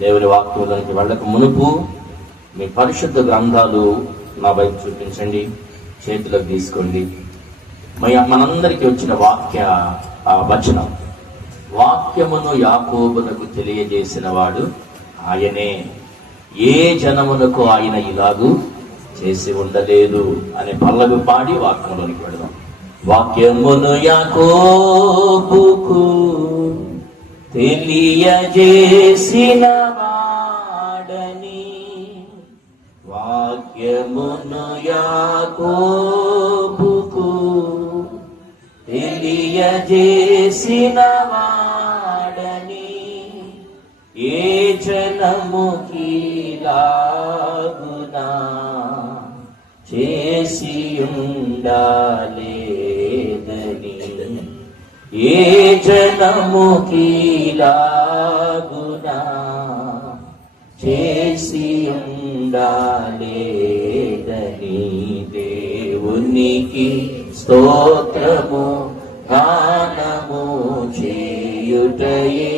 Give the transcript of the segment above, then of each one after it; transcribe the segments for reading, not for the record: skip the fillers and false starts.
దేవుని వాక్యంలోనికి వెళ్ళక మునుపు మీ పరిశుద్ధ గ్రంథాలు నా వైపు చూపించండి, చేతులకు తీసుకోండి. మనందరికీ వచ్చిన వచనం, వాక్యమును యాకోబునకు తెలియజేసిన వాడు ఆయనే, ఏ జనమునకు ఆయన ఇలాగూ చేసి ఉండలేదు అనే పల్లవి పాడి వాక్యంలోనికి వెళదాం. వాక్యమును యాకోబుకు తెలియజేసిన వాడని, వాక్యమును యాకోబుకు తెలియజేసిన వాడని, ఏ జనముకిలాగునా చేసి ఉండాలేదని, ఏ జనముకిలాగునా చేసి ఉండాలేదని, దేవునికి స్తోత్రము గానము చేయుటయే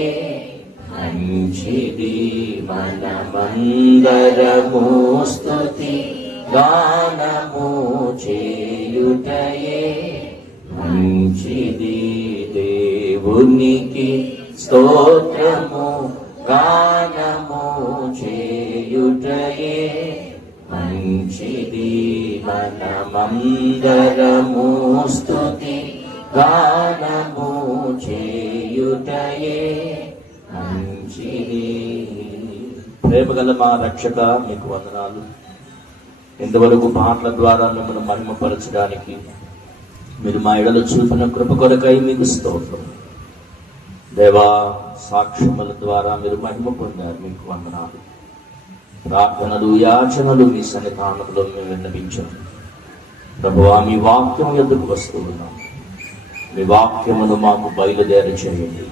మంచిది, మనమందరము స్తుతి గానము చేయుటయే మంచిది, దేవునికి స్తోత్రము గానము చేయుటయే మంచిది, మనమందరము స్తుతి గానము చేయుటయే మంచిది. ప్రేమగల మా రక్షక, మీకు వందనాలు. ఇంతవరకు పాటల ద్వారా మిమ్మల్ని మహిమపరచడానికి మీరు మా ఎడలు చూపిన కృప కొరకై మీకు స్తోత్రం. దేవా, సాక్ష్యముల ద్వారా మీరు మహిమ పొందారు, మీకు వందనాలు. ప్రార్థనలు, యాచనలు మీ సన్నిధానంలో మేము విన్నపించాము. ప్రభువా, మీ వాక్యం ఎదుకు వస్తూ ఉన్నాం. మీ వాక్యమును మాకు బయలుదేరి చేయండి.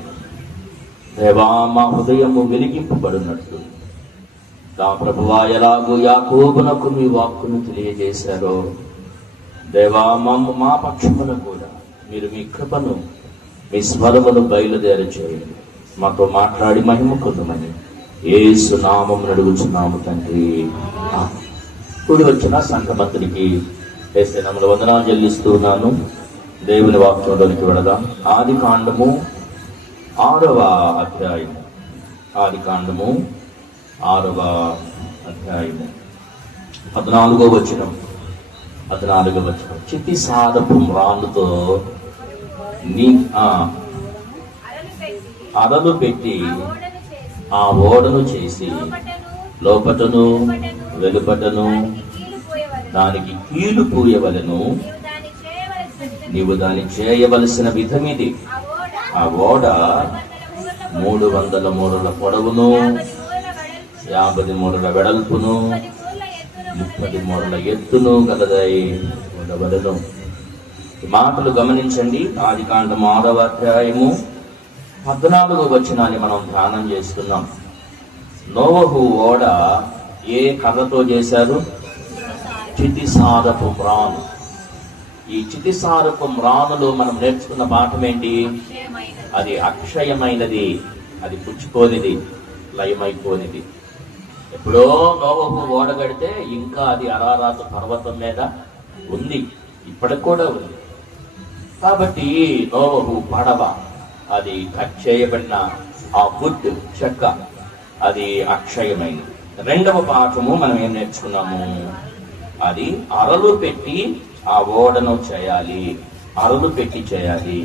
దేవా, మా హృదయము వెలిగింపబడినట్లు నా ప్రభువా, ఎలాగో యాకోబునకు మీ వాక్కును తెలియజేశారో దేవా, మా పక్షమున కూడా మీరు మీ కృపను, మీ స్వరమును బయలుదేరి చేయండి. మాతో మాట్లాడి మహిమ పొందమని యేసు నామమున అడుగుచున్నాము తండ్రి. కూడి వచ్చిన సంఘమంతునికి యేసు నామమున వందనాలు చెల్లిస్తూ ఉన్నాను. దేవుని వాక్యంలోనికి వెళదాం. ఆదికాండము 6వ అధ్యాయము. ఆదికాండము 6వ అధ్యాయము 14వ వచనం. చితి సాదపు మ్రానుతో అరలు పెట్టి ఆ ఓడను చేసి లోపటను వెలుపటను దానికి కీలు పూయవలెను. నీవు దాన్ని చేయవలసిన విధమిది. ఆ ఓడ 300 మూరల పొడవును, 50 మూరల వెడల్పును, 30 మూరల ఎత్తును గలదై ఉండవలెను. ఈ మాటలు గమనించండి. ఆదికాండము 6వ అధ్యాయము 14వ వచనాన్ని మనం ధ్యానం చేస్తున్నాం. నోవహు ఓడ ఏ కర్రతో చేశారు? చితిసారపు మ్రాను. ఈ చితిసారపు మ్రానులో మనం నేర్చుకున్న పాఠం ఏంటి? అది అక్షయమైనది, అది పుచ్చుకోనిది, లయమైపోనిది. ఎప్పుడో నోవహు ఓడ కడితే ఇంకా అది అరారాతు పర్వతం మీద ఉంది, ఇప్పటికి కూడా ఉంది. కాబట్టి నోవహు పడవ, అది కట్ చేయబడిన ఆ వుడ్, చెక్క, అది అక్షయమైనది. రెండవ పాఠము మనం ఏం నేర్చుకున్నాము? అది అరలు పెట్టి ఆ ఓడను చేయాలి, అరలు పెట్టి చేయాలి.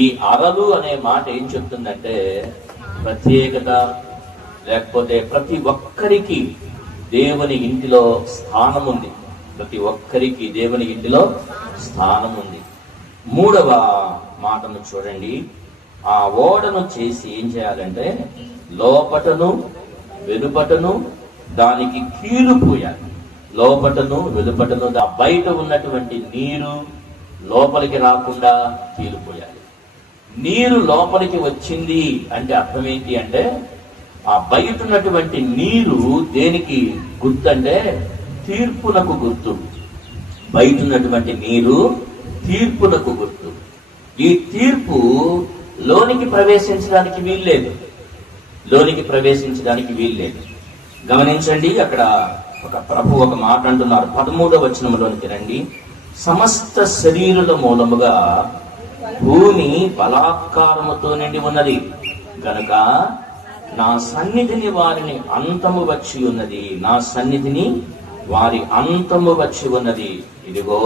ఈ అరలు అనే మాట ఏం చెప్తుందంటే ప్రత్యేకత, లేకపోతే ప్రతి ఒక్కరికి దేవుని ఇంటిలో స్థానం ఉంది. ప్రతి ఒక్కరికి దేవుని ఇంటిలో స్థానం ఉంది. 3వ మాటను చూడండి. ఆ ఓడను చేసి ఏం చేయాలంటే లోపటను వెలుపటను దానికి కీలు పూయాలి. లోపటను వెలుపటను బయట ఉన్నటువంటి నీరు లోపలికి రాకుండా కీలు పూయాలి. నీరు లోపలికి వచ్చింది అంటే అర్థం ఏంటి అంటే ఆ బయట ఉన్నటువంటి నీరు దేనికి గుర్తు అంటే తీర్పునకు గుర్తు. బయట ఉన్నటువంటి నీరు తీర్పునకు గుర్తు. ఈ తీర్పు లోనికి ప్రవేశించడానికి వీల్లేదు. లోనికి ప్రవేశించడానికి వీల్లేదు. గమనించండి, అక్కడ ఒక మాట అంటున్నారు. 13వ వచనంలోనికి రండి. సమస్త శరీరుల మూలముగా భూమి బలాత్కారముతో నిండి ఉన్నది గనుక నా సన్నిధిని వారిని అంతము వచ్చి ఉన్నది. నా సన్నిధిని వారి అంతము వచ్చి ఉన్నది. ఇదిగో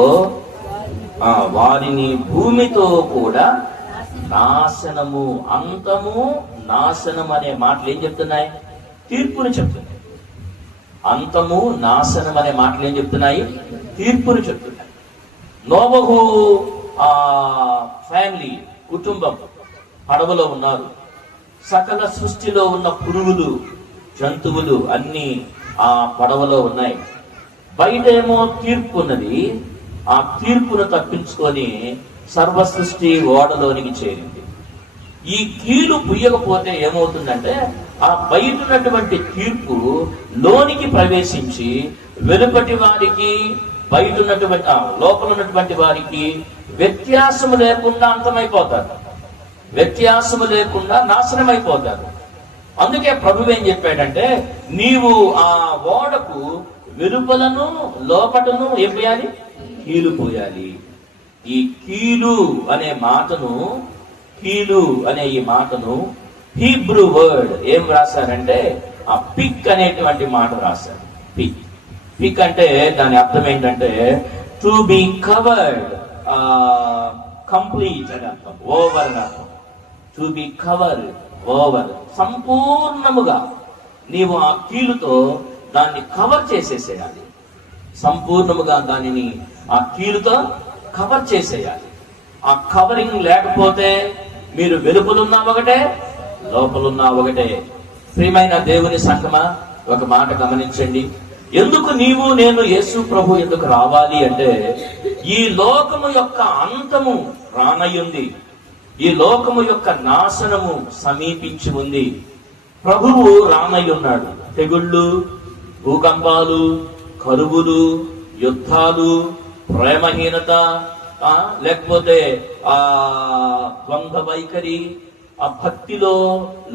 వారిని భూమితో కూడా నాశనము, అంతము, నాశనం అనే మాటలు ఏం చెప్తున్నాయి? తీర్పును చెప్తున్నాయి. అంతము, నాశనం అనే మాటలు ఏం చెప్తున్నాయి? తీర్పును చెప్తున్నాయి. నోవహు ఫ్యామిలీ, కుటుంబం పడవలో ఉన్నారు. సకల సృష్టిలో ఉన్న పురుగులు, జంతువులు అన్ని ఆ పడవలో ఉన్నాయి. బయట ఏమో తీర్పు ఉన్నది. ఆ తీర్పును తప్పించుకొని సర్వ సృష్టి ఓడలోనికి చేరింది. ఈ కీలు పుయ్యకపోతే ఏమవుతుందంటే ఆ బయట ఉన్నటువంటి తీర్పు లోనికి ప్రవేశించి వెలుపటి వారికి, బయట ఉన్నటువంటి లోపల ఉన్నటువంటి వారికి వ్యత్యాసము లేకుండా అంతమైపోతారు, వ్యత్యాసము లేకుండా నాశనం అయిపోతారు. అందుకే ప్రభు ఏం చెప్పాడంటే, నీవు ఆ ఓడకు వెలుపలను లోపటను ఏం పోయాలి? కీలు పోయాలి. ఈ కీలు అనే మాటను, కీలు అనే ఈ మాటను హీబ్రూ వర్డ్ ఏం రాశారంటే ఆ పిక్ అనేటువంటి మాట రాశారు. పిక్, పిక్ అంటే దాని అర్థం ఏంటంటే టు బి కవర్డ్, కంప్లీట్ అని అర్థం, ఓవర్ అని అర్థం. టు బి కవర్డ్, ఓవర్, సంపూర్ణముగా నీవు ఆ కీలుతో దాన్ని కవర్ చేసేసేయాలి. సంపూర్ణముగా దానిని ఆ కీలుతో కవర్ చేసేయాలి. ఆ కవరింగ్ లేకపోతే మీరు వెలుపలున్నా ఒకటే, లోపలున్నా ఒకటే. ప్రియమైన దేవుని సంగమా, ఒక మాట గమనించండి. ఎందుకు నీవు నేను యేసు ప్రభు ఎందుకు రావాలి అంటే, ఈ లోకము యొక్క అంతము రానయ్యుంది, ఈ లోకము యొక్క నాశనము సమీపించి ఉంది. ప్రభువు రానయ్యున్నాడు. తెగుళ్ళు, భూకంపాలు, కరువులు, యుద్ధాలు, ప్రేమహీనత, లేకపోతే ద్వంద్వ వైఖరి, ఆ భక్తిలో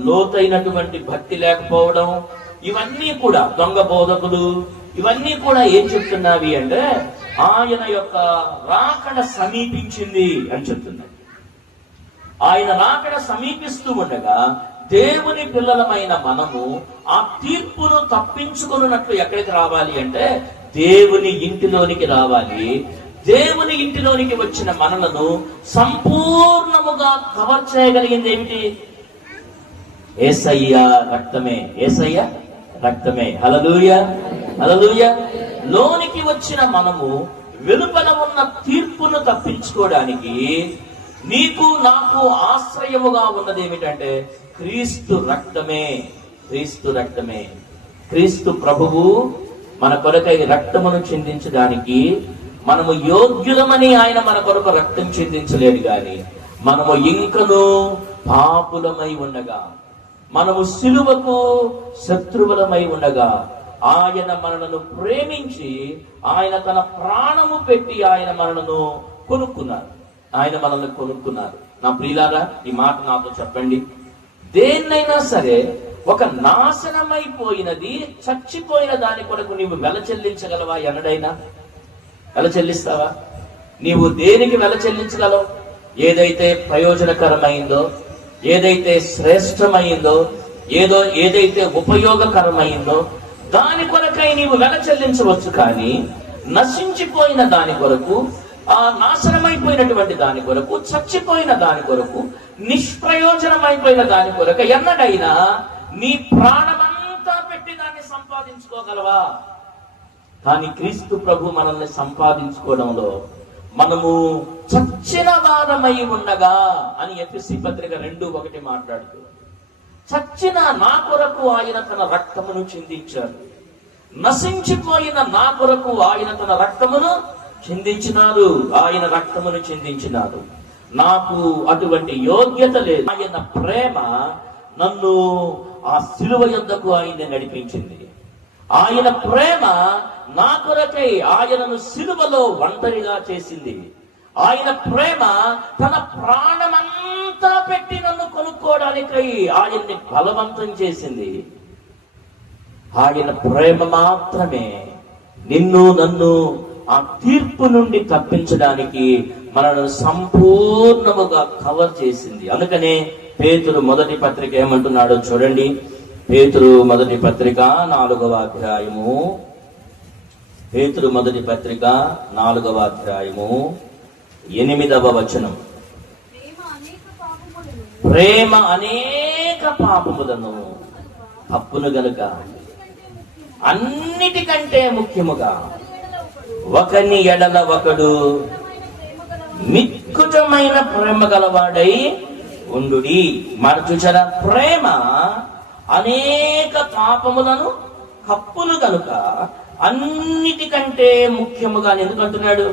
లోతైనటువంటి భక్తి లేకపోవడం, ఇవన్నీ కూడా దొంగ బోధకులు, ఇవన్నీ కూడా ఏం చెప్తున్నావి అంటే ఆయన యొక్క రాకడ సమీపించింది అని చెప్తున్నాయి. ఆయన రాకడ సమీపిస్తూ ఉండగా దేవుని పిల్లలమైన మనము ఆ తీర్పును తప్పించుకున్నట్లు ఎక్కడికి రావాలి అంటే దేవుని ఇంటిలోనికి రావాలి. దేవుని ఇంటిలోనికి వచ్చిన మనలను సంపూర్ణముగా కవర్ చేయగలిగింది ఏమిటి? యేసయ్య రక్తమే, యేసయ్య రక్తమే. హల్లెలూయా, హల్లెలూయా. లోనికి వచ్చిన మనము వెలుపల ఉన్న తీర్పును తప్పించుకోవడానికి నీకు నాకు ఆశ్రయముగా ఉన్నది ఏమిటంటే క్రీస్తు రక్తమే, క్రీస్తు రక్తమే. క్రీస్తు ప్రభువు మన కొరకై రక్తమును చిందించడానికి మనము యోగ్యులమని ఆయన మన కొరకు రక్తం చిందించలేదు గాని మనము ఇంకను పాపులమై ఉండగా, మనము సిలువకు శత్రువులమై ఉండగా ఆయన మనలను ప్రేమించి ఆయన తన ప్రాణము పెట్టి ఆయన మనలను కొనుక్కున్నారు. ఆయన మనల్ని కొనుక్కున్నారు. నా ప్రియులారా, ఈ మాట నాతో చెప్పండి. దేన్నైనా సరే ఒక నాశనమైపోయినది, చచ్చిపోయిన దాని కొరకు నీవు వెల చెల్లించగలవా? ఎన్నడైనా వెల చెల్లిస్తావా? నీవు దేనికి వెల చెల్లించగలవు? ఏదైతే ప్రయోజనకరమైందో, ఏదైతే శ్రేష్టమైందో, ఏదైతే ఉపయోగకరమైందో దాని కొరకై నీవు వెల చెల్లించవచ్చు. కానీ నశించిపోయిన దాని కొరకు, ఆ నాశనమైపోయినటువంటి దాని కొరకు, చచ్చిపోయిన దాని కొరకు, నిష్ప్రయోజనమైపోయిన దాని కొరకు ఎన్నడైనా నీ ప్రాణమంతా పెట్టి దాన్ని సంపాదించుకోగలవా? కానీ క్రీస్తు ప్రభు మనల్ని సంపాదించుకోవడంలో మనము చచ్చిన వారమై ఉండగా అని ఎఫెసీ పత్రిక 2:1 మాట్లాడుతూ, చచ్చిన నా కొరకు ఆయన తన రక్తమును చిందించాడు, నశించిపోయిన నా కొరకు ఆయన తన రక్తమును చిందించినాడు, ఆయన రక్తమును చిందించినాడు. నాకు అటువంటి యోగ్యత లేదు. ఆయన ప్రేమ నన్ను ఆ సిలువ యొద్దకు ఆయన నడిపించింది. ఆయన ప్రేమ నా కొరకై ఆయనను సిలువలో ఒంటరిగా చేసింది. ఆయన ప్రేమ తన ప్రాణమంతా అంతా పెట్టి నన్ను కొనుక్కోవడానికై ఆయన్ని బలవంతం చేసింది. ఆయన ప్రేమ మాత్రమే నిన్ను నన్ను ఆ తీర్పు నుండి తప్పించడానికి మనను సంపూర్ణముగా కవర్ చేసింది. అందుకనే పేతురు మొదటి పత్రిక ఏమంటున్నాడో చూడండి. పేతురు మొదటి పత్రిక 4వ అధ్యాయము. పేతురు మొదటి పత్రిక 4వ అధ్యాయము 8వ వచనం. ప్రేమ అనేక పాపములను తప్పును గనుక అన్నిటికంటే ముఖ్యముగా ఒకని ఎడల ఒకడు మిక్కుటమైన ప్రేమ గలవాడై ఉండుడి. మన చూసారా, ప్రేమ అనేక పాపములను కప్పును గనుక అన్నిటికంటే ముఖ్యముగా. ఎందుకంటున్నాడు?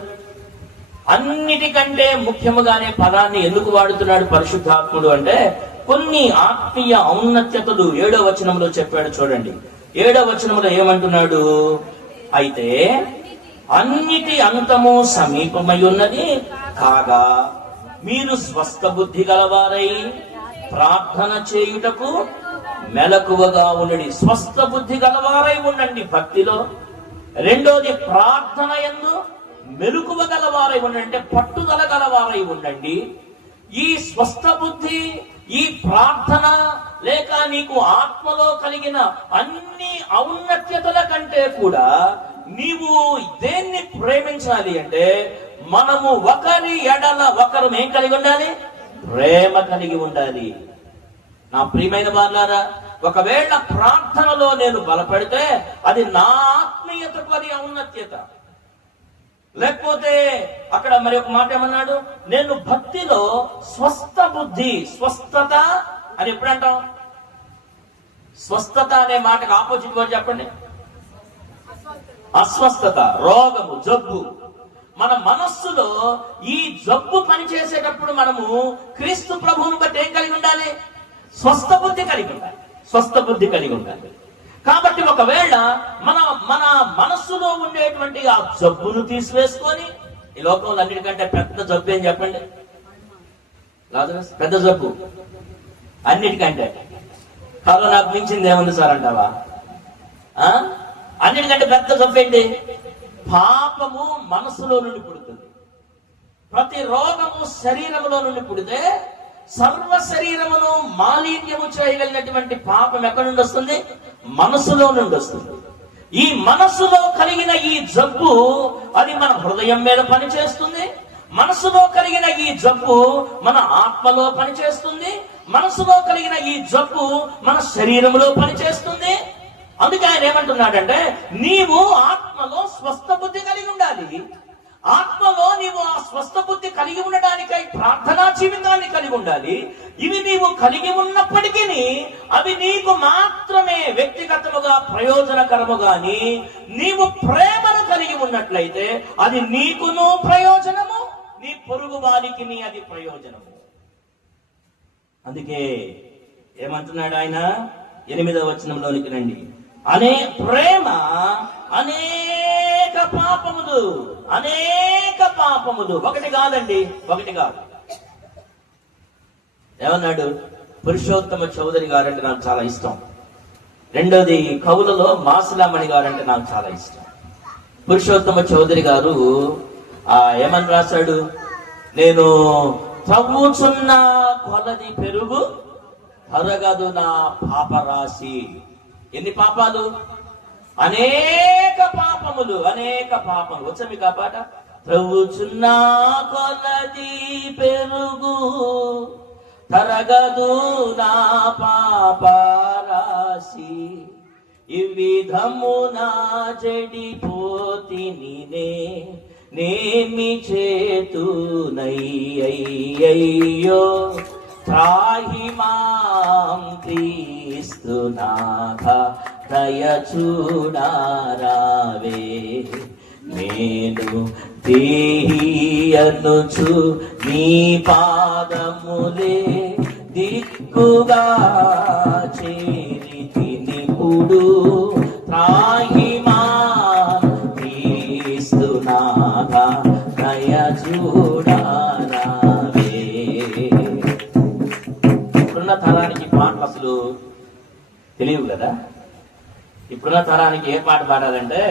అన్నిటికంటే ముఖ్యముగానే పదాన్ని ఎందుకు వాడుతున్నాడు పరిశుద్ధాత్ముడు అంటే, కొన్ని ఆత్మీయ ఔన్నత్యతలు 7వ వచనంలో చెప్పాడు. చూడండి, 7వ వచనంలో ఏమంటున్నాడు? అయితే అన్నిటి అంతము సమీపమై ఉన్నది కాగా మీరు స్వస్థ బుద్ధి గలవారై ప్రార్థన చేయుటకు మెలకువగా ఉండండి. స్వస్థ బుద్ధి గలవారై ఉండండి భక్తిలో. రెండోది, ప్రార్థన యందు మెలకువ గలవారై ఉండండి, అంటే పట్టుదల గలవారై ఉండండి. ఈ స్వస్థ బుద్ధి, ఈ ప్రార్థన, లేక నీకు ఆత్మలో కలిగిన అన్ని ఔన్నత్యతల కంటే కూడా నీవు దేన్ని ప్రేమించాలి అంటే, మనము ఒకరి ఎడల ఒకరు ఏం కలిగి ఉండాలి? ప్రేమ కలిగి ఉండాలి. నా ప్రియమైన వాళ్ళారా, ఒకవేళ ప్రార్థనలో నేను బలపడితే అది నా ఆత్మీయతకు అది ఔన్నత్యత. లేకపోతే అక్కడ మరి ఒక మాట ఏమన్నాడు? నేను భక్తిలో స్వస్థ బుద్ధి, స్వస్థత అని ఎప్పుడంటాం? స్వస్థత అనే మాటకు ఆపోజిట్ వర్డ్ చెప్పండి. అస్వస్థత, రోగము, జబ్బు. మన మనస్సులో ఈ జబ్బు పనిచేసేటప్పుడు మనము క్రీస్తు ప్రభువును బట్టి ఏం కలిగి ఉండాలి? స్వస్థ బుద్ధి కలిగి ఉండాలి. స్వస్థ బుద్ధి కలిగి ఉండాలి. కాబట్టి ఒకవేళ మన మనస్సులో ఉండేటువంటి ఆ జబ్బును తీసివేసుకొని, ఈ లోకంలో అన్నిటికంటే పెద్ద జబ్బు ఏం చెప్పండి? పెద్ద జబ్బు అన్నిటికంటే కరోనాకు మించింది ఏముంది సార్ అంటావా? అన్నిటికంటే పెద్ద జబ్బు ఏంటి? పాపము మనసులో నుండి పుడుతుంది. ప్రతి రోగము శరీరములో నుండి పుడితే సర్వ శరీరమును మాలిన్యము చేయగలిగినటువంటి పాపం ఎక్కడి నుండి వస్తుంది? మనసులో నుండి వస్తుంది. ఈ మనసులో కలిగిన ఈ జబ్బు అది మన హృదయం మీద పనిచేస్తుంది. మనసులో కలిగిన ఈ జబ్బు మన ఆత్మలో పనిచేస్తుంది. మనసులో కలిగిన ఈ జబ్బు మన శరీరంలో పనిచేస్తుంది. అందుకే ఆయన ఏమంటున్నాడంటే, నీవు ఆత్మలో స్వస్థ బుద్ధి కలిగి ఉండాలి. ఆత్మలో నీవు ఆ స్వస్థ బుద్ధి కలిగి ఉండడానికై ప్రార్థనా జీవితాన్ని కలిగి ఉండాలి. ఇవి నీవు కలిగి ఉన్నప్పటికీ అవి నీకు మాత్రమే వ్యక్తిగతముగా ప్రయోజనకరము గాని, నీవు ప్రేమను కలిగి ఉన్నట్లయితే అది నీకును ప్రయోజనము, నీ పొరుగు వారికి అది ప్రయోజనము. అందుకే ఏమంటున్నాడు ఆయన 8వ వచనంలోనికి రండి. ప్రేమ అనేక పాపములు, అనేక పాపములు. ఒకటి కాదండి, ఒకటి కాదు. ఏమన్నాడు? పురుషోత్తమ చౌదరి గారంటే నాకు చాలా ఇష్టం. రెండోది, కవులలో మాసులామణి గారంటే నాకు చాలా ఇష్టం. పురుషోత్తమ చౌదరి గారు ఏమని రాశాడు? నేను తవ్వుచున్న కొలది పెరుగు తరగదు నా పాపరాశి. ఎన్ని పాపాలు? అనేక పాపములు, అనేక పాపములు. వచ్చా మీకు ఆ పాట? త్రవ్వుచున్న కొలది పెరుగు తరగదు నా పాపరాశి, ఈ విధమునా చెడిపోతిని నేమి చేతునయ్యయ్యో, త్రాహి మాం క్రీస్తునాథ దయ చూడారావే. నేను దేహియనుచు నీ పాదములే దిక్కుగా చేరితినిప్పుడు, త్రాహి మాం క్రీస్తునాథ దయ చూడారావే. తరానికి పాటలు అసలు తెలియవు కదా. ఇప్పుడున్న తరానికి ఏ పాట పాడాలంటే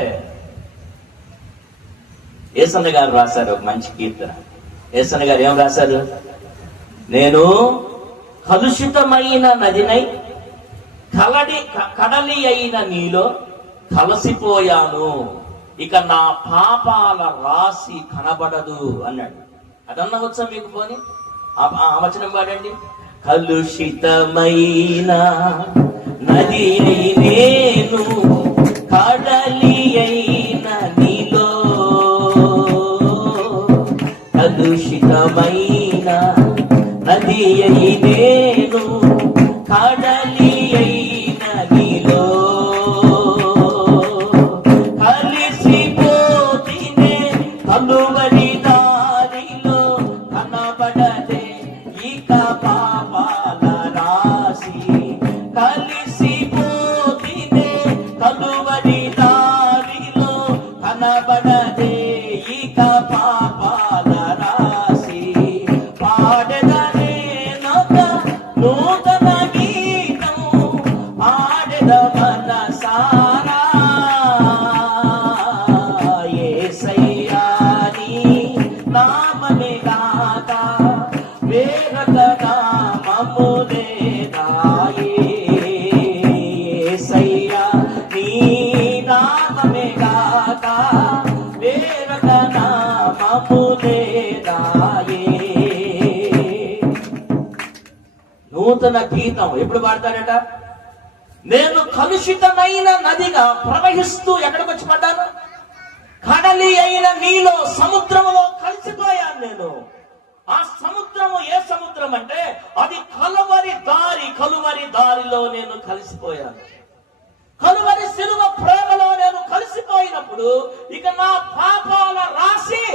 యేసన్న గారు రాశారు ఒక మంచి కీర్తన. యేసన్న గారు ఏం రాశారు? నేను కలుషితమైన నదినై కడలి అయిన నీలో కలసిపోయాను, ఇక నా పాపాల రాశి కనబడదు అన్నాడు. అదన్నా వచ్చా మీకు పోని ఆ వచనం పాడండి. కలుషితమైన నది నేను కడలి అయిన నీలో, కలుషితమైన నది అయి నేను కడలి అయిన నీలో కలిసిపోతినే, కలువరి దారిలో కనబడదే ఇక పాపాల రాశి. కలిసిపోతినే, కలువరి దారిలో కనబడదే ఇక పాపాల రాశి. పాడెదనే నొక నూతన గీతం, పాడెద మనసారా యేసయ్యా నీ నామమే గాక వేరొక నామము లేదా. యేసయ్యా నీ నామమే గాక వేరొక నామము లేదా. నూతన గీతం ఎప్పుడు పాడతాడట? నేను కలుషితమైన నదిగా ప్రవహిస్తూ ఎక్కడికి వచ్చి పడ్డాను? కడలి అయిన నీలో, సముద్రములో కలిసిపోయాను నేను. ఆ సముద్రము ఏ సముద్రం అంటే అది కలువరి దారి. కలువరి దారిలో నేను కలిసిపోయాను. కలువరి శిలువ ప్రేమలో నేను కలిసిపోయినప్పుడు ఇక నా పాపాల రాశి,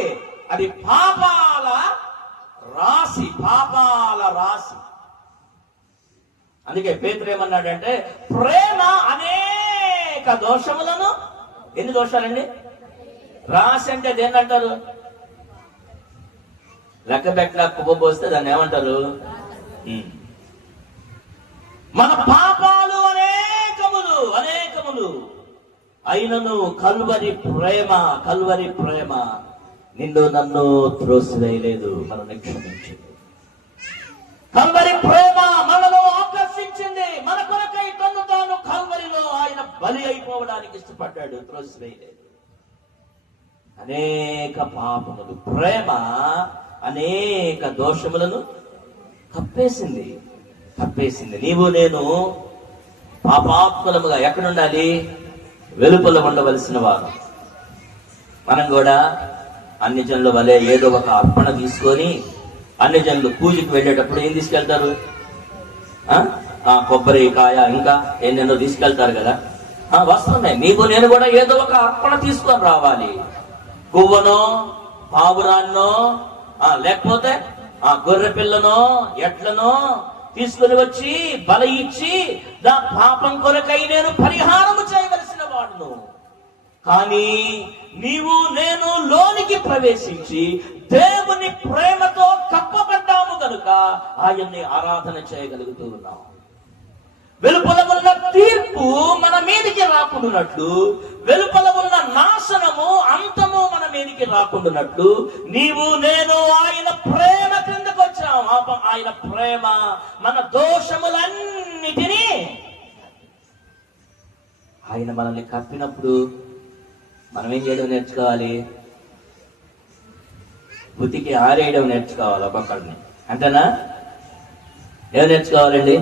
అది పాపాల రాశి, పాపాల రాశి. అందుకే పేతురు ఏమన్నాడంటే ప్రేమ అనేక దోషములను, ఎన్ని దోషాలండి? రాశి అంటే దేన్నంటారు? లెక్క పెట్ట కుప్పపోస్తే దాన్ని ఏమంటారు? మన పాపాలు అనేకములు అనేకములు అయినను కల్వరి ప్రేమ, కల్వరి ప్రేమ నిన్ను నన్ను త్రోసివేయలేదు, మనల్ని క్షమించింది. కల్వరి ప్రేమ మనలో ఆకర్షించింది. మన కొరకై తను తాను కల్వరిలో ఆయన బలి అయిపోవడానికి ఇష్టపడ్డాడు, త్రోసివేయలేదు. అనేక పాపములు, ప్రేమ అనేక దోషములను కప్పేసింది, కప్పేసింది. నీవు నేను పాపాత్మలముగా ఎక్కడుండాలి? వెలుపల ఉండవలసిన వారు. మనం కూడా అన్ని జనుల వలె ఏదో ఒక అర్పణ తీసుకొని, అన్ని జనులు పూజకి వెళ్ళేటప్పుడు ఏం తీసుకెళ్తారు? కొబ్బరికాయ ఇంకా ఎన్నెన్నో తీసుకెళ్తారు కదా. వస్తున్నాయి. నీకు నేను కూడా ఏదో ఒక అర్పణ తీసుకొని రావాలి. పువ్వనో, పావురాన్నో, లేకపోతే గొర్రె పిల్లనో, ఎట్లనో తీసుకుని వచ్చి బల ఇచ్చి నా పాపం కొరకై నేను పరిహారము చేయవలసిన వాడును. కానీ నీవు నేను లోనికి ప్రవేశించి దేవుని ప్రేమతో కప్పబడ్డాము కనుక ఆయన్ని ఆరాధన చేయగలుగుతూ ఉన్నాం. వెలుపల ఉన్న తీర్పు మన మీదికి రాకుండానట్లు, వెలుపల ఉన్న నాశనము అంతము మన మీదికి రాకుండానట్లు నీవు నేను ఆయన ప్రేమ క్రిందకు వచ్చాం. ఆయన ప్రేమ మన దోషములన్నిటినీ, ఆయన మనల్ని కప్పినప్పుడు మనం ఏం చేయడం నేర్చుకోవాలి? బుద్ధికి ఆరేయడం నేర్చుకోవాలి ఒక్కొక్కడిని. అంతేనా? ఏం నేర్చుకోవాలండి?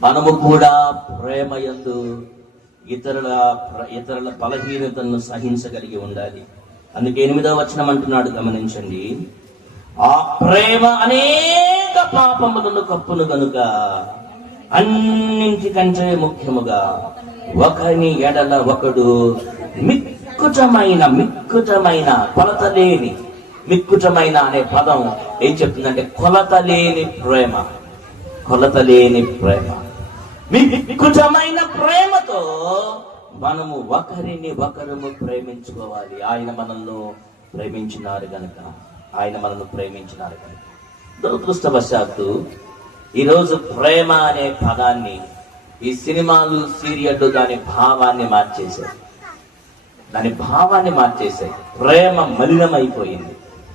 మనము కూడా ప్రేమ యందు ఇతరుల బలహీనతలను సహించగలిగి ఉండాలి. అందుకే 8వ వచనం అంటున్నాడు, గమనించండి. ఆ ప్రేమ అనేక పాపములను కప్పును గనుక అన్నింటికంటే ముఖ్యముగా ఒకని ఎడల ఒకడు మిక్కుటమైన కొలతలేని, మిక్కుటమైన అనే పదం ఏం చెప్తుందంటే కొలతలేని ప్రేమ, కొలతలేని ప్రేమ. మిక్కుటమైన ప్రేమతో మనము ఒకరిని ఒకరము ప్రేమించుకోవాలి. ఆయన మనల్ని ప్రేమించినారు గనుక, ఆయన మనల్ని ప్రేమించినారు కనుక. దురదృష్టవశాత్తు ఈరోజు ప్రేమ అనే పదాన్ని ఈ సినిమాలు సీరియళ్ళు దాని భావాన్ని మార్చేశాయి. ప్రేమ మలినమైపోయింది.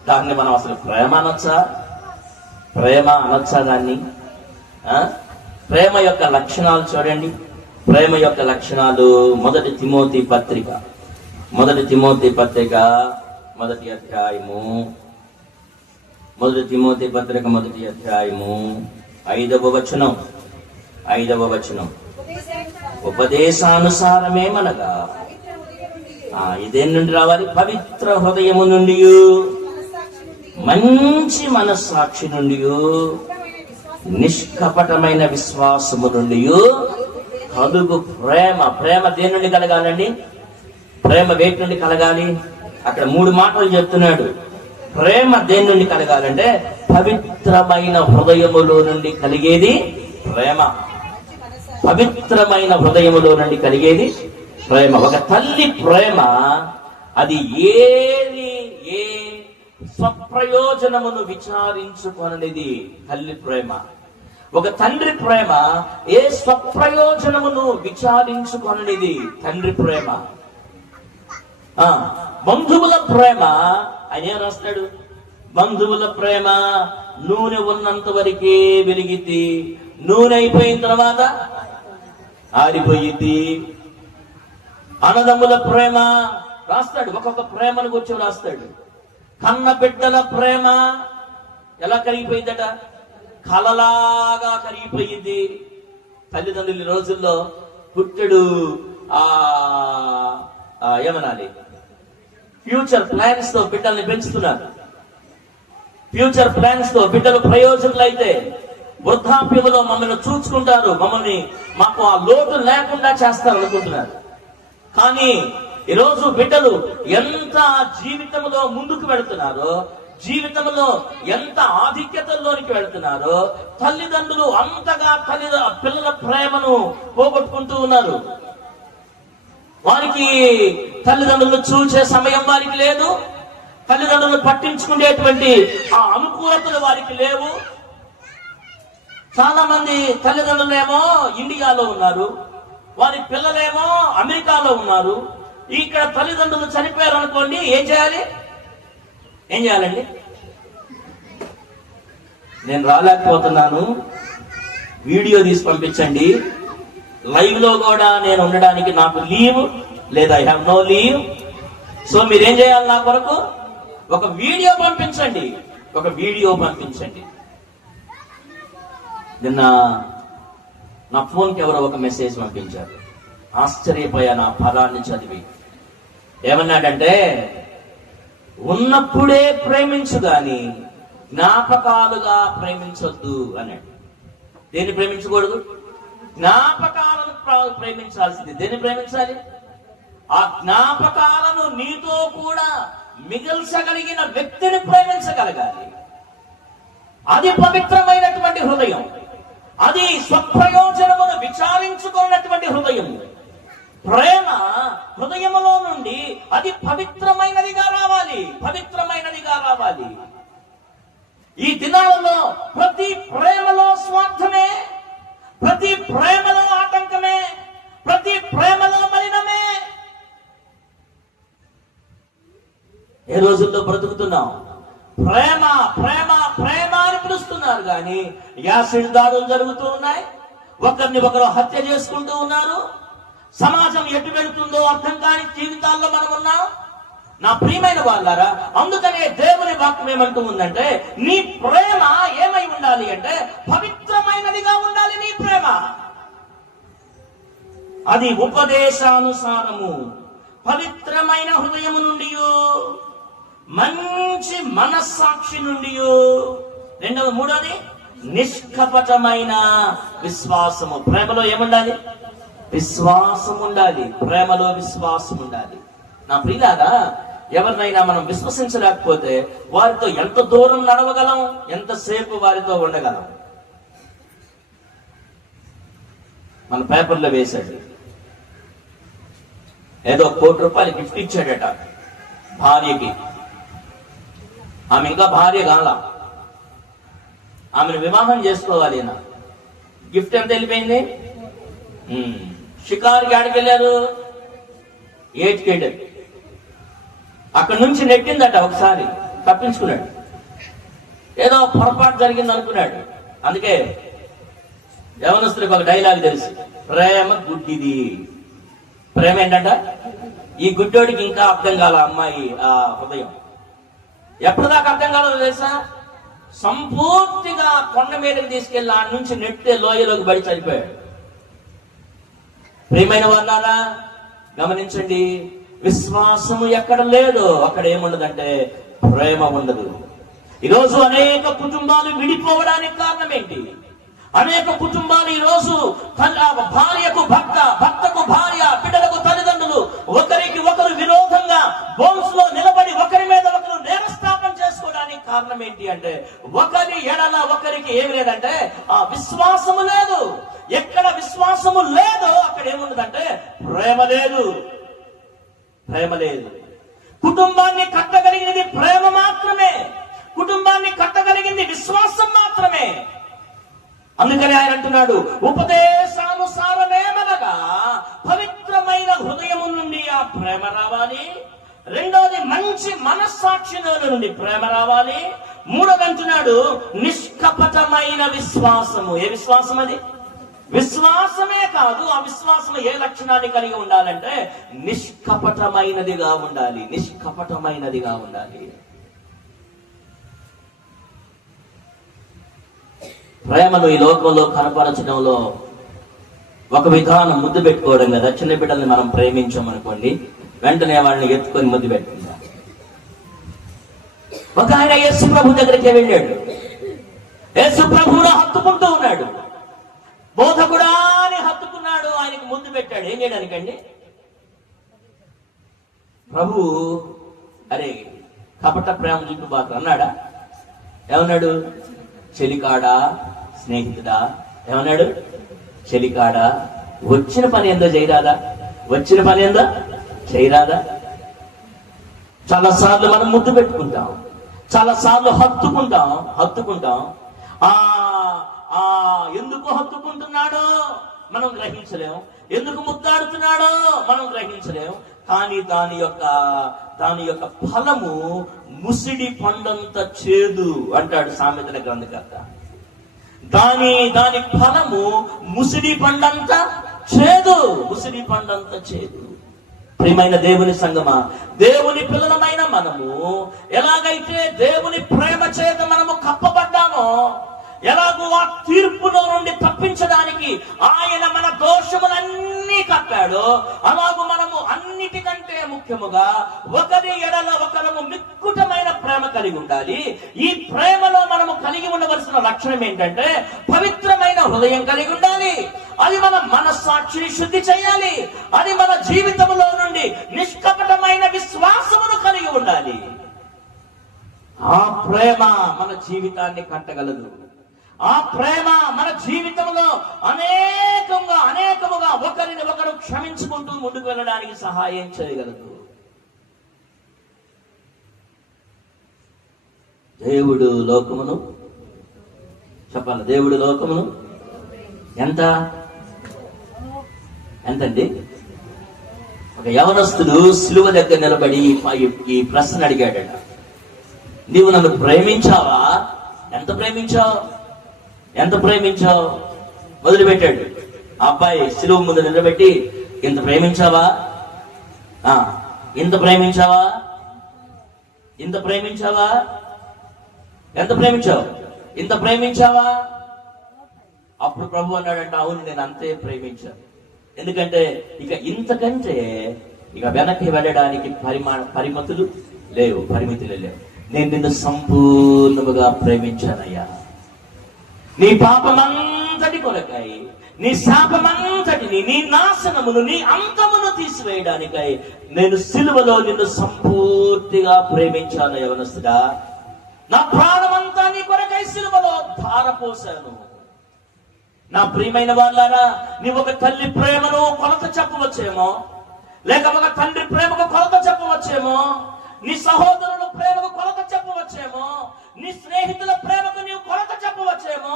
దాన్ని మనం అసలు ప్రేమ అనొచ్చా దాన్ని? ప్రేమ యొక్క లక్షణాలు చూడండి. ప్రేమ యొక్క లక్షణాలు మొదటి తిమోతి పత్రిక మొదటి అధ్యాయము 5వ వచనం. ఉపదేశానుసారమేమనగా ఇదే నుండి రావాలి, పవిత్ర హృదయము నుండి, మంచి మనస్సాక్షి నుండి, నిష్కపటమైన విశ్వాసము నుండి కలుగు ప్రేమ దేని నుండి కలగాలండి? ప్రేమ వేటి నుండి కలగాలి? అక్కడ 3 మాటలు చెప్తున్నాడు. ప్రేమ దేని నుండి కలగాలంటే పవిత్రమైన హృదయములో నుండి కలిగేది ప్రేమ. పవిత్రమైన హృదయములో నుండి కలిగేది ప్రేమ. ఒక తల్లి ప్రేమ అది ఏ స్వప్రయోజనమును విచారించుకొననిది తల్లి ప్రేమ. ఒక తండ్రి ప్రేమ ఏ స్వప్రయోజనమును విచారించుకొననిది తండ్రి ప్రేమ. బంధువుల ప్రేమ ఆయన ఏం రాస్తాడు? బంధువుల ప్రేమ నూనె ఉన్నంత వరకే వెలిగిద్ది, నూనె అయిపోయిన తర్వాత ఆరిపోయిద్ది. అన్నదమ్ముల ప్రేమ రాస్తాడు, ఒక్కొక్క ప్రేమను గురించి రాస్తాడు. కన్న బిడ్డల ప్రేమ ఎలా కరిగిపోయిందట? కలలాగా కరిగిపోయింది. తల్లిదండ్రుల రోజుల్లో పుట్టెడు ఏమనాలి, ఫ్యూచర్ ప్లాన్స్ తో బిడ్డల్ని పెంచుతున్నారు. ఫ్యూచర్ ప్లాన్స్ తో బిడ్డలు ప్రయోజకులు అయితే వృద్ధాప్యములో మమ్మల్ని చూసుకుంటారు, మాకు ఆ లోటు లేకుండా చేస్తారు అనుకుంటున్నారు. కానీ ఈరోజు బిడ్డలు ఎంత జీవితంలో ముందుకు వెళుతున్నారో, జీవితంలో ఎంత ఆధిక్యతల్లోనికి వెళుతున్నారో, తల్లిదండ్రులు అంతగా పిల్లల ప్రేమను పోగొట్టుకుంటూ ఉన్నారు. వారికి తల్లిదండ్రులు చూసే సమయం వారికి లేదు, తల్లిదండ్రులు పట్టించుకునేటువంటి ఆ అనుకూలతలు వారికి లేవు. చాలా మంది తల్లిదండ్రులేమో ఇండియాలో ఉన్నారు, వారి పిల్లలేమో అమెరికాలో ఉన్నారు. ఇక్కడ తల్లిదండ్రులు చనిపోయారు అనుకోండి, ఏం చేయాలండి? నేను రాలేకపోతున్నాను, వీడియో తీసి పంపించండి. లైవ్ లో కూడా నేను ఉండడానికి నాకు లీవ్ లేదా I have no leave. So మీరేం చేయాలి? నా కొరకు ఒక వీడియో పంపించండి. నిన్న నా ఫోన్కి ఎవరో ఒక మెసేజ్ పంపించారు. ఆశ్చర్యపోయా నా పదాన్ని చదివి. ఏమన్నాడంటే, ఉన్నప్పుడే ప్రేమించు గాని జ్ఞాపకాలుగా ప్రేమించొద్దు అన్నాడు. దేన్ని ప్రేమించకూడదు? జ్ఞాపకాలను ప్రేమించాల్సింది. దేన్ని ప్రేమించాలి? ఆ జ్ఞాపకాలను నీతో కూడా మిగల్చగలిగిన వ్యక్తిని ప్రేమించగలగాలి. అది పవిత్రమైనటువంటి హృదయం, అది స్వప్రయోజనమును విచారించుకున్నటువంటి హృదయం. ప్రేమ హృదయములో నుండి అది పవిత్రమైనదిగా రావాలి. ఈ దినాలలో ప్రతి ప్రేమలో స్వార్థమే, ప్రతి ప్రేమలో ఆటంకమే, ప్రతి ప్రేమలో మలినమే. ఏ రోజుల్లో బ్రతుకుతున్నాం? ప్రేమ అని పిలుస్తున్నారు కానీ యాసిడ్ దాడులు జరుగుతూ ఉన్నాయి, ఒకరిని ఒకరు హత్య చేసుకుంటూ ఉన్నారు. సమాజం ఎటు వెళుతుందో అర్థం కాని జీవితాల్లో మనం ఉన్నాం. నా ప్రియమైన వాళ్ళారా, అందుకనే దేవుని వాక్యం ఏమంటూ ఉందంటే, నీ ప్రేమ ఏమై ఉండాలి అంటే పవిత్రమైనదిగా ఉండాలి. నీ ప్రేమ అది ఉపదేశానుసారము, పవిత్రమైన హృదయము నుండి, మంచి మనస్సాక్షి నుండి, మూడోది నిష్కపటమైన విశ్వాసము. ప్రేమలో ఏముండాలి? విశ్వాసం ఉండాలి. ప్రేమలో విశ్వాసం ఉండాలి. నా ప్రియులారా, ఎవరినైనా మనం విశ్వసించలేకపోతే వారితో ఎంత దూరం నడవగలం, ఎంతసేపు వారితో ఉండగలం? మన పేపర్లో వేశాడు, ఏదో ₹1,00,00,000 గిఫ్ట్ ఇచ్చాడట భార్యకి. ఆమె ఇంకా భార్య కాల, ఆమెను వివాహం చేసుకోవాలి. గిఫ్ట్ ఎంత వెళ్ళిపోయింది? షికారుకి ఆడికి వెళ్ళారు, 8కి వెళ్ళారు. అక్కడి నుంచి నెట్టిందట, ఒకసారి తప్పించుకున్నాడు. ఏదో పొరపాటు జరిగింది అనుకున్నాడు. అందుకే యవనస్తులకు ఒక డైలాగ్ తెలుసు, ప్రేమ గుడ్డిది. ప్రేమ ఏంటంట? ఈ గుడ్డోడికి ఇంకా అర్థం కాల అమ్మాయి ఆ హృదయం. ఎప్పటిదాకా అర్థం కాలేదో తెలుసా? సంపూర్తిగా కొండ మీదకి తీసుకెళ్లి ఆ నుంచి నెట్టే లోయలోకి బడి చనిపోయాడు. ప్రియమైన వాళ్ళారా గమనించండి, విశ్వాసము ఎక్కడ లేదో అక్కడ ఏముండదంటే ప్రేమ ఉండదు. ఈరోజు అనేక కుటుంబాలు విడిపోవడానికి కారణం ఏంటి? అనేక కుటుంబాలు ఈరోజు భార్యకు భర్త, భర్తకు భార్య, బిడ్డలకు తల్లిదండ్రులు ఒకరికి ఒకరు విరోధంగా బోన్స్ లో నిలబడి ఒకరి మీద ఒకరు నేరస్థాపన చేసుకోవడానికి కారణం ఏంటి అంటే ఒకరి ఎడల ఒకరికి ఏమి లేదంటే ఆ విశ్వాసము లేదు. ఎక్కడ విశ్వాసము లేదో అక్కడ ఏముండదంటే ప్రేమ లేదు. ప్రేమ లేదు. కుటుంబాన్ని కట్టగలిగినది ప్రేమ మాత్రమే. కుటుంబాన్ని కట్టగలిగింది విశ్వాసం మాత్రమే. అందుకని ఆయన అంటున్నాడు, ఉపదేశానుసారమేమనగా పవిత్రమైన హృదయము నుండి ఆ ప్రేమ రావాలి. రెండోది మంచి మనస్సాక్షిలో నుండి ప్రేమ రావాలి. మూడోది అంటున్నాడు నిష్కపటమైన విశ్వాసము. ఏ విశ్వాసం అది? విశ్వాసమే కాదు, ఆ విశ్వాసం ఏ లక్షణాన్ని కలిగి ఉండాలంటే నిష్కపటమైనదిగా ఉండాలి. నిష్కపటమైనదిగా ఉండాలి. ప్రేమను ఈ లోకంలో కనపరచడంలో ఒక విధానం ముద్దు పెట్టుకోవడం కదా. చిన్న బిడ్డల్ని మనం ప్రేమించామనుకోండి, వెంటనే వాళ్ళని ఎత్తుకొని ముద్దు పెట్టుకుంటాం. ఒక ఆయన యేసు ప్రభు దగ్గరికి వెళ్ళాడు. యేసు ప్రభువును హత్తుకుంటూ ఉన్నాడు. బోధకుడా అని హత్తుకున్నాడు. ఆయనకు ముద్దు పెట్టాడు. ఏం చేయడానికండి? ప్రభు అరే కపట ప్రేమ చూపుబాకు అన్నాడా? ఏమన్నాడు? చెలికాడా స్నేహితుడా? ఏమన్నాడు? చెలికాడా. వచ్చిన పని ఏందో చేయరాదా? వచ్చిన పని ఏందో చేయరాదా? చాలాసార్లు మనం ముద్దు పెట్టుకుంటాం, చాలాసార్లు హత్తుకుంటాం. ఎందుకు హత్తుకుంటున్నాడో మనం గ్రహించలేం, ఎందుకు ముద్దాడుతున్నాడో మనం గ్రహించలేం. కానీ దాని యొక్క ఫలము ముసిడి పండంత చేదు అంటాడు సామెతల గ్రంథకర్త. దాని ఫలము ముసిడి పండంత చేదు. ముసిడి పండంత చేదు. ప్రియమైన దేవుని సంగమా, దేవుని పిల్లలమైన మనము ఎలాగైతే దేవుని ప్రేమ చేత మనము కప్పబడ్డామో, ఎలాగో ఆ తీర్పులో నుండి తప్పించడానికి ఆయన మన దోషములన్నీ కప్పాడో, అలాగూ మనము అన్నిటికంటే ముఖ్యముగా ఒకరి ఎడల ఒకరము మిక్కుటమైన ప్రేమ కలిగి ఉండాలి. ఈ ప్రేమలో మనము కలిగి ఉండవలసిన లక్షణం ఏంటంటే పవిత్రమైన హృదయం కలిగి ఉండాలి. అది మన మనస్సాక్షిని శుద్ధి చేయాలి. అది మన జీవితంలో నుండి నిష్కపటమైన విశ్వాసమును కలిగి ఉండాలి. ఆ ప్రేమ మన జీవితాన్ని కట్టగలదు. ఆ ప్రేమ మన జీవితంలో అనేకముగా ఒకరిని ఒకరు క్షమించుకుంటూ ముందుకు వెళ్ళడానికి సహాయం చేయగలదు. దేవుడు లోకమును చెప్పాలి. దేవుడు లోకమును ఎంతండి? ఒక యవనస్తుడు సిలువ దగ్గర నిలబడి ఈ ప్రశ్న అడిగాడట. నీవు నన్ను ప్రేమించావా? ఎంత ప్రేమించావు? మొదలుపెట్టాడు. ఆ అబ్బాయి సిలువ ముందు నిలబెట్టి, ఇంత ప్రేమించావా? ఇంత ప్రేమించావా? ఎంత ప్రేమించావు? ఇంత ప్రేమించావా? అప్పుడు ప్రభు అన్నాడంట, అవును నేను అంతే ప్రేమించాను. ఎందుకంటే ఇక ఇంతకంటే వెనక్కి వెళ్ళడానికి పరిమితులు లేవు. నేను నిన్ను సంపూర్ణముగా ప్రేమించానయ్యా. నీ పాపమంతటి కొరకై, నీ శాపమంతటిని, నీ నాశనమును, నీ అంతమును తీసివేయడానికై నేను సిలువలో నిన్ను సంపూర్తిగా ప్రేమించాను. యవనస్తుడా, నా ప్రాణమంతా నీ కొరకై సిలువలో ధారపోశాను. నా ప్రియమైన వాళ్ళారా, నీవు ఒక తల్లి ప్రేమను కొలత చెప్పవచ్చేమో, లేక ఒక తండ్రి ప్రేమకు కొలత చెప్పవచ్చేమో, నీ సహోదరుల ప్రేమకు కొలత చెప్పవచ్చేమో, నీ స్నేహితుల ప్రేమకు నీవు కొలత చెప్పవచ్చేమో.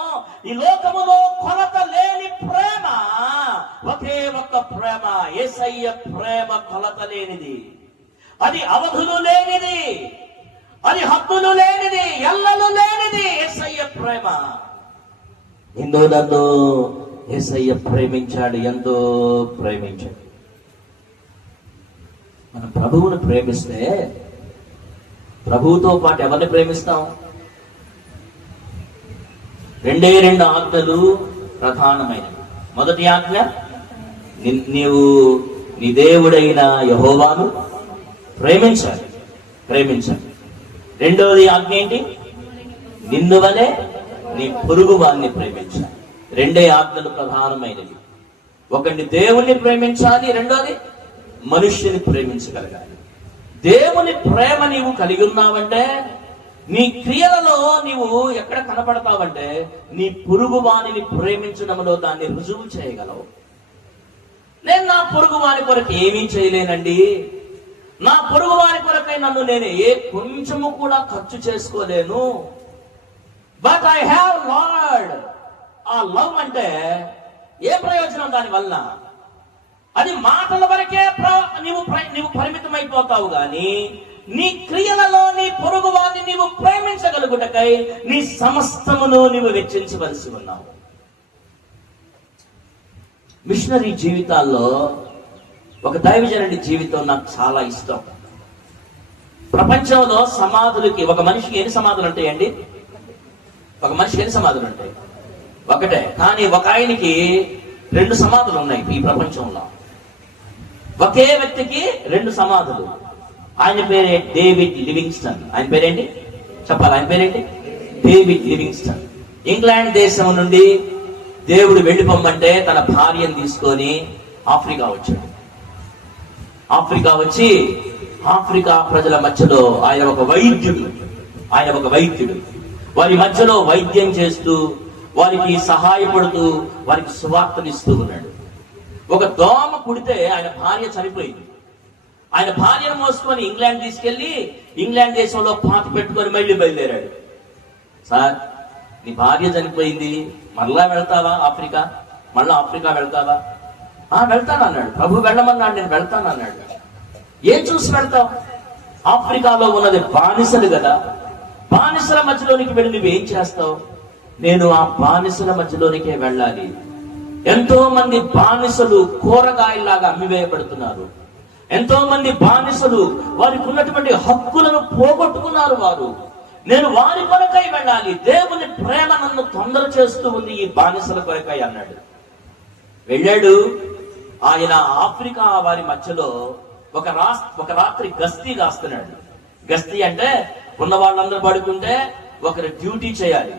ఈ లోకములో కొలత లేని ప్రేమ. యేసయ్య ప్రేమ కొలత లేనిది, అది అవధులు లేనిది, అది హద్దులు లేనిది, ఎల్లలు లేనిది. యేసయ్య ప్రేమ. నిన్ను నన్ను యేసయ్య ప్రేమించాడు, ఎంతో ప్రేమించాడు. మనం ప్రభువును ప్రేమిస్తే ప్రభువుతో పాటు ఎవరిని ప్రేమిస్తాం? రెండు ఆజ్ఞలు ప్రధానమైనవి. మొదటి ఆజ్ఞ, నీవు నీ దేవుడైన యెహోవాను ప్రేమించాలి. రెండవది ఆజ్ఞ ఏంటి? నిన్ను వలె నీ పొరుగు వారిని ప్రేమించాలి. రెండే ఆజ్ఞలు ప్రధానమైనవి. ఒకటి దేవుణ్ణి ప్రేమించాలి, రెండోది మనుష్యుని ప్రేమించగలగాలి. దేవుని ప్రేమ నీవు కలిగి ఉన్నావంటే నీ క్రియలలో నీవు ఎక్కడ కనపడతావంటే నీ పొరుగు వాణిని ప్రేమించడంలో దాన్ని రుజువు చేయగలవు. నేను నా పొరుగు వాని కొరకు ఏమీ చేయలేనండి, నా పొరుగు వాని కొరకై నన్ను నేను కొంచెము కూడా ఖర్చు చేసుకోలేను, బట్ ఐ హ్యావ్ లార్డ్. ఆ లవ్ అంటే ఏ ప్రయోజనం దాని వల్ల? అది మాటల వరకే నీవు పరిమితమైపోతావు గాని నీ క్రియలలో నీ పొరుగు వారిని నీవు ప్రేమించగలుగుటకై నీ సమస్తమును నీవు వెచ్చించవలసి ఉన్నావు. మిషనరీ జీవితాల్లో ఒక దైవజనుడి జీవితం నాకు చాలా ఇష్టం. ప్రపంచంలో సమాధులకి, ఒక మనిషికి ఎన్ని సమాధులు ఉంటాయండి? ఒక మనిషికి ఎన్ని సమాధులు ఉంటాయి? ఒకటే. కానీ ఒక ఆయనకి 2 సమాధులు ఉన్నాయి ఈ ప్రపంచంలో. ఒకే వ్యక్తికి 2 సమాధులు. ఆయన పేరే డేవిడ్ లివింగ్స్టన్. ఆయన పేరేంటి చెప్పాలి? ఆయన పేరేంటి? David Livingstone. ఇంగ్లాండ్ దేశం నుండి దేవుడు వెళ్ళిపోమ్మంటే తన భార్యను తీసుకొని ఆఫ్రికా వచ్చాడు. ఆఫ్రికా వచ్చి ఆఫ్రికా ప్రజల మధ్యలో ఆయన ఒక వైద్యుడు. వారి మధ్యలో వైద్యం చేస్తూ, వారికి సహాయపడుతూ, వారికి సువార్తలు ఇస్తూ ఉన్నాడు. ఒక దోమ కుడితే ఆయన భార్య చనిపోయింది. ఆయన భార్యను మోసుకొని ఇంగ్లాండ్ తీసుకెళ్లి ఇంగ్లాండ్ దేశంలో పాతి పెట్టుకొని మళ్ళీ బయలుదేరాడు. సార్, నీ భార్య చనిపోయింది, మళ్ళా వెళ్తావా ఆఫ్రికా? మళ్ళా ఆఫ్రికా వెళ్తావా? వెళ్తానన్నాడు. ప్రభు వెళ్ళమన్నాడు, నేను వెళ్తానన్నాడు. ఏం చూసి వెళ్తావు? ఆఫ్రికాలో ఉన్నది బానిసలు కదా, బానిసల మధ్యలోనికి వెళ్ళి నువ్వేం చేస్తావు? నేను ఆ బానిసల మధ్యలోనికే వెళ్ళాలి. ఎంతో మంది బానిసలు కూరగాయలాగా అమ్మివేయబడుతున్నారు. ఎంతో మంది బానిసలు వారికి ఉన్నటువంటి హక్కులను పోగొట్టుకున్నారు వారు. నేను వారి కొరకై వెళ్ళాలి. దేవుని ప్రేమ నన్ను తొందర చేస్తూ ఉంది ఈ బానిసల కొరకై అన్నాడు. వెళ్ళాడు. ఆయన ఆఫ్రికా వారి మధ్యలో ఒక రాత్రి గస్తీ కాస్తున్నాడు. గస్తీ అంటే ఉన్న వాళ్ళందరూ పడుకుంటే ఒకరు డ్యూటీ చేయాలి.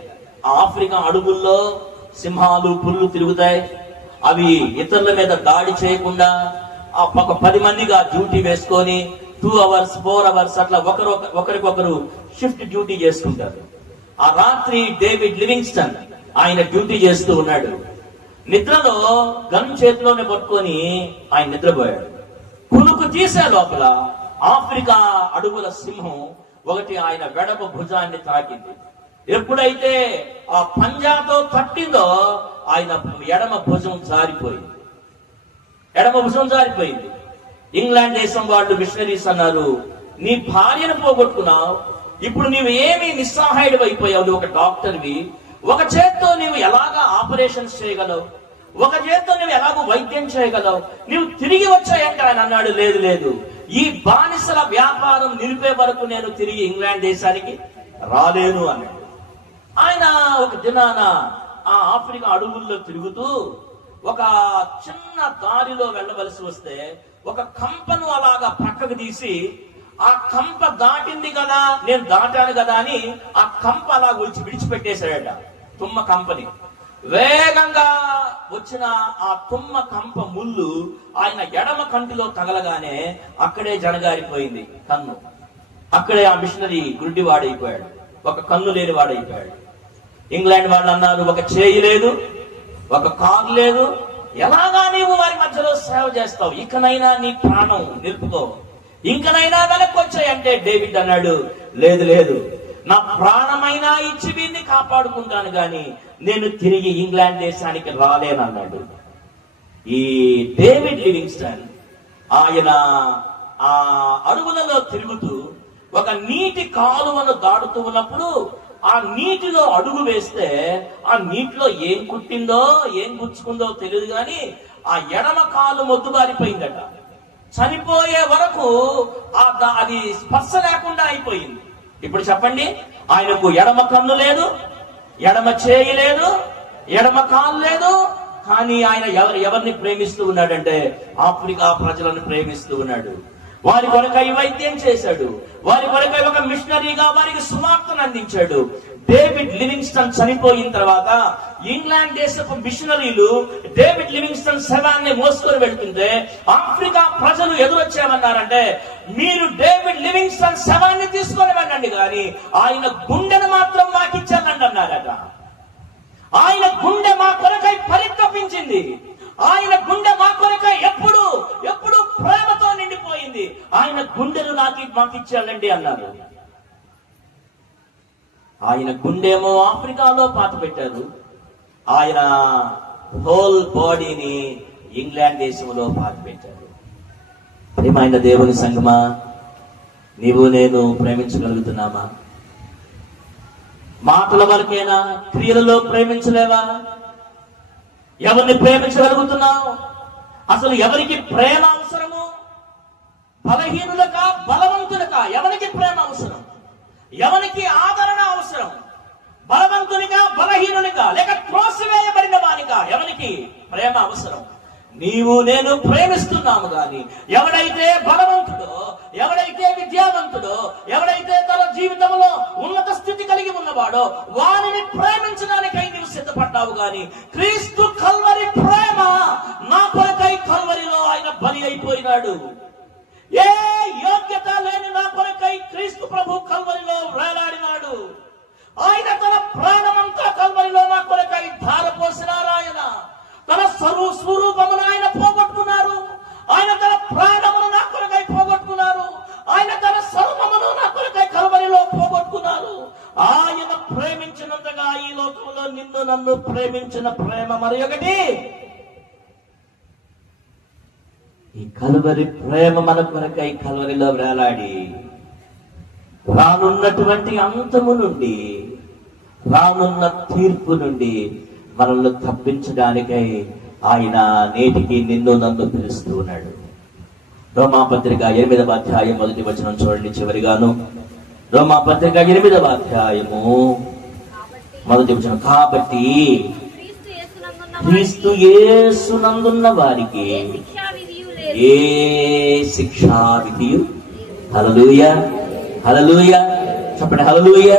ఆఫ్రికా అడవుల్లో సింహాలు, పులులు తిరుగుతాయి. అవి ఇతరుల మీద దాడి చేయకుండా ఒక 10 మందిగా డ్యూటీ వేసుకొని 2 hours 4 hours అట్లా ఒకరికొకరు షిఫ్ట్ డ్యూటీ చేసుకుంటారు. ఆ రాత్రి డేవిడ్ లివింగ్స్టన్ ఆయన డ్యూటీ చేస్తూ ఉన్నాడు. నిద్రలో గన్ చేతిలోనే పట్టుకొని ఆయన నిద్రపోయాడు. కునుకు తీసే లోపల ఆఫ్రికా అడుగుల సింహం ఒకటి ఆయన వెడమ భుజాన్ని తాకింది. ఎప్పుడైతే ఆ పంజాతో తట్టిందో ఆయన ఎడమ భుజం జారిపోయింది. ఇంగ్లాండ్ దేశం వాళ్ళు మిషనరీస్ అన్నారు, నీ భార్యను పోగొట్టుకున్నావు, ఇప్పుడు నీవు ఏమి నిస్సహాయుడు అయిపోయావు. నువ్వు ఒక డాక్టర్వి, ఒక చేత్తో నీవు ఎలాగా ఆపరేషన్స్ చేయగలవు, ఒక చేత్తో నువ్వు ఎలాగో వైద్యం చేయగలవు, నీవు తిరిగి వచ్చాయంటే ఆయన అన్నాడు, లేదు, ఈ బానిసల వ్యాపారం నిలిపే వరకు నేను తిరిగి ఇంగ్లాండ్ దేశానికి రాలేను అన్నాడు. ఆయన ఒక దినాన ఆ ఆఫ్రికా అడవుల్లో తిరుగుతూ ఒక చిన్న దారిలో వెళ్ళవలసి వస్తే ఒక కంపను అలాగా పక్కకు తీసి, ఆ కంప దాటింది కదా, నేను దాటాను కదా అని ఆ కంప అలా విడిచిపెట్టేశాడట. తుమ్మ కంపని వేగంగా వచ్చిన ఆ తుమ్మ కంప ముళ్ళు ఆయన ఎడమ కంటిలో తగలగానే అక్కడే జనగారిపోయింది కన్ను. అక్కడే ఆ మిషనరీ గుడ్డివాడైపోయాడు, ఒక కన్ను లేని వాడైపోయాడు. ఇంగ్లాండ్ వాళ్ళు అన్నారు, ఒక చేయి లేదు, ఒక కారు లేదు, ఎలాగా నీవు వారి మధ్యలో సేవ చేస్తావు? ఇకనైనా నీ ప్రాణం నిలుపుకో, ఇంకనైనా వెనక్కి వచ్చాయంటే డేవిడ్ అన్నాడు, లేదు, నా ప్రాణమైనా ఇచ్చి వీరిని కాపాడుకుంటాను గాని నేను తిరిగి ఇంగ్లాండ్ దేశానికి రాలేనన్నాడు. ఈ డేవిడ్ లివింగ్స్టన్ ఆయన ఆ అడవులలో తిరుగుతూ ఒక నీటి కాలువను దాటుతూ ఉన్నప్పుడు ఆ నీటిలో అడుగు వేస్తే ఆ నీటిలో ఏం కుట్టిందో ఏం గుచ్చుకుందో తెలియదు కానీ ఆ ఎడమ కాలు మొద్దుబారిపోయిందట. చనిపోయే వరకు అది స్పర్శ లేకుండా అయిపోయింది. ఇప్పుడు చెప్పండి, ఆయనకు ఎడమ కన్ను లేదు, ఎడమ చేయి లేదు, ఎడమ కాలు లేదు, కానీ ఆయన ఎవరిని ప్రేమిస్తూ ఉన్నాడంటే ఆఫ్రికా ప్రజలను ప్రేమిస్తూ ఉన్నాడు. వారి కొరకై వైద్యం చేశాడు, వారి కొరకై ఒక మిషనరీగా వారికి సువార్తను అందించాడు. డేవిడ్ లివింగ్స్టన్ చనిపోయిన తర్వాత ఇంగ్లాండ్ దేశపు మిషనరీలు డేవిడ్ లివింగ్స్టన్ శవాన్ని మోసుకొని వెళ్తుంటే ఆఫ్రికా ప్రజలు ఎదురొచ్చామన్నారంటే, మీరు డేవిడ్ లివింగ్స్టన్ శవాన్ని తీసుకొని వెళ్ళండి కానీ ఆయన గుండెను మాత్రం మాకిచ్చానండి అన్నారట. ఆయన గుండె మా కొరకై పరితపించింది, ఆయన గుండె మా కొరకై ఎప్పుడు ప్రేమతో నిండిపోయింది, ఆయన గుండెను మాకిచ్చాడండి అన్నారు. ఆయన గుండెమో ఆఫ్రికాలో పాత పెట్టారు, ఆయన హోల్ బాడీని ఇంగ్లాండ్ దేశంలో పాత పెట్టారు. ప్రియమైన దేవుని సంగమా, నీవు నేను ప్రేమించగలుగుతున్నామా? మాటల వరకేనా? క్రియలలో ప్రేమించలేవా? ఎవరిని ప్రేమించగలుగుతున్నావు? అసలు ఎవరికి ప్రేమ అవసరము? బలహీనులకా బలవంతులకా? ఎవరికి ప్రేమ అవసరం? ఎవరికి ఆదరణ అవసరం? బలవంతునిగా బలహీనునిగా లేక త్రోసివేయబడిన వానిగా? ఎవరికి ప్రేమ అవసరం? నీవు నేను ప్రేమిస్తున్నాము గాని ఎవడైతే బలవంతుడో, ఎవడైతే విద్యావంతుడో, ఎవడైతే తన జీవితంలో ఉన్నత స్థితి కలిగి ఉన్నవాడో వారిని ప్రేమించడానికై నీవు సిద్ధపడ్డావు గాని క్రీస్తు కల్వరి ప్రేమ నా కొరకై కల్వరిలో ఆయన బలి అయిపోయినాడు. ఏ యోగ్యత లేని నా కొరకై క్రీస్తు ప్రభు కల్వరిలో వేలాడినాడు. ఆయన తన ప్రాణమంతా కల్వరిలో నా కొరకై ధారపోసినారు. ఆయన తన స్వరూపమును ఆయన పోగొట్టుకున్నారు. ఆయన తన ప్రాణమును నా కొరకై పోగొట్టుకున్నారు. ఆయన తన సర్వమును నా కొరకై కల్వరిలో పోగొట్టుకున్నారు. ఆయన ప్రేమించినంతగా ఈ లోకంలో నిన్ను నన్ను ప్రేమించిన ప్రేమ మరి ఒకటి. ఈ కల్వరి ప్రేమ మన కొరకై కల్వరిలో వేలాడి రానున్నటువంటి అంతము నుండి, రానున్న తీర్పు నుండి మనల్ని తప్పించడానికై ఆయన నేటికి నిన్ను నన్ను పిలుస్తూ ఉన్నాడు. రోమాపత్రిక 8వ అధ్యాయం 1వ వచనం చూడండి. చివరిగాను రోమాపత్రిక 8వ అధ్యాయము 1వ వచనం, కాబట్టి క్రీస్తు యేసునందున్న వారికి ఏ శిక్షా విధియు. హల్లెలూయా, హల్లెలూయా, చెప్పండి హల్లెలూయా.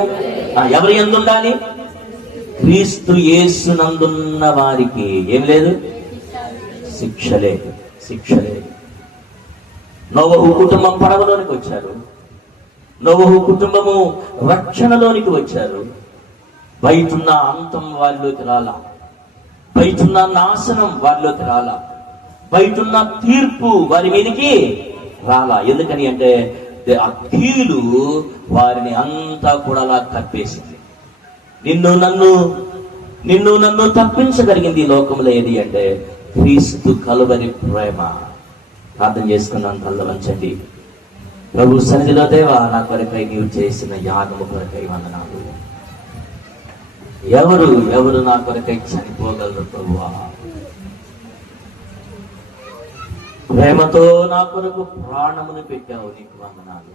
ఎవరి యందు ఉండాలి? క్రీస్తు యేసునందున్న వారికి ఏం లేదు? శిక్ష లేదు, శిక్ష లేదు. నోవహు కుటుంబం పడవలోనికి వచ్చారు, నోవహు కుటుంబము రక్షణలోనికి వచ్చారు. బయటున్న అంతం వారిలోకి రాలా, బయటున్న నాశనం వారిలోకి రాలా, బయటున్న తీర్పు వారి మీదకి రాలా. ఎందుకని అంటే ఆ కీలు వారిని అంతా కూడా అలా కప్పేసింది. నిన్ను నన్ను తప్పించగలిగింది ఈ లోకంలో ఏది అంటే క్రీస్తు కలువరి ప్రేమ. ప్రార్థన చేసుకున్నాను, కళ్ళు వంచండి. ప్రభు సన్నిధిలో, దేవా నా కొరకై నీవు చేసిన యాగము కొరకై వందనాలు. ఎవరు నా కొరకై చనిపోగలరు ప్రభువా? ప్రేమతో నా కొరకు ప్రాణమును పెట్టావు, నీకు వందనాలు.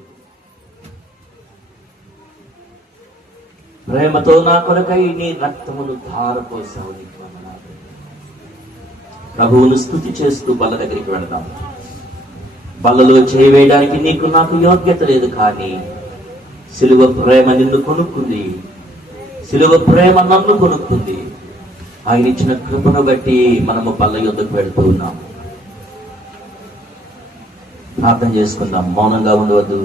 ప్రేమతో నా కొరకై నీ రక్తమును ధారపోసావు, నీకు వందనాలు. ప్రభువును స్తుతి చేస్తూ బల్ల దగ్గరికి వెళదాం. బల్లలో చేయవేయడానికి నీకు నాకు యోగ్యత లేదు, కానీ సిలువ ప్రేమ నిన్ను కొనుక్కుంది, సిలువ ప్రేమ నన్ను కొనుక్కుంది. ఆయన ఇచ్చిన కృపను బట్టి మనము బల్ల యొద్దకు వెళ్తూ ఉన్నాము. ప్రార్థన చేసుకుందాం, మౌనంగా ఉండవద్దు.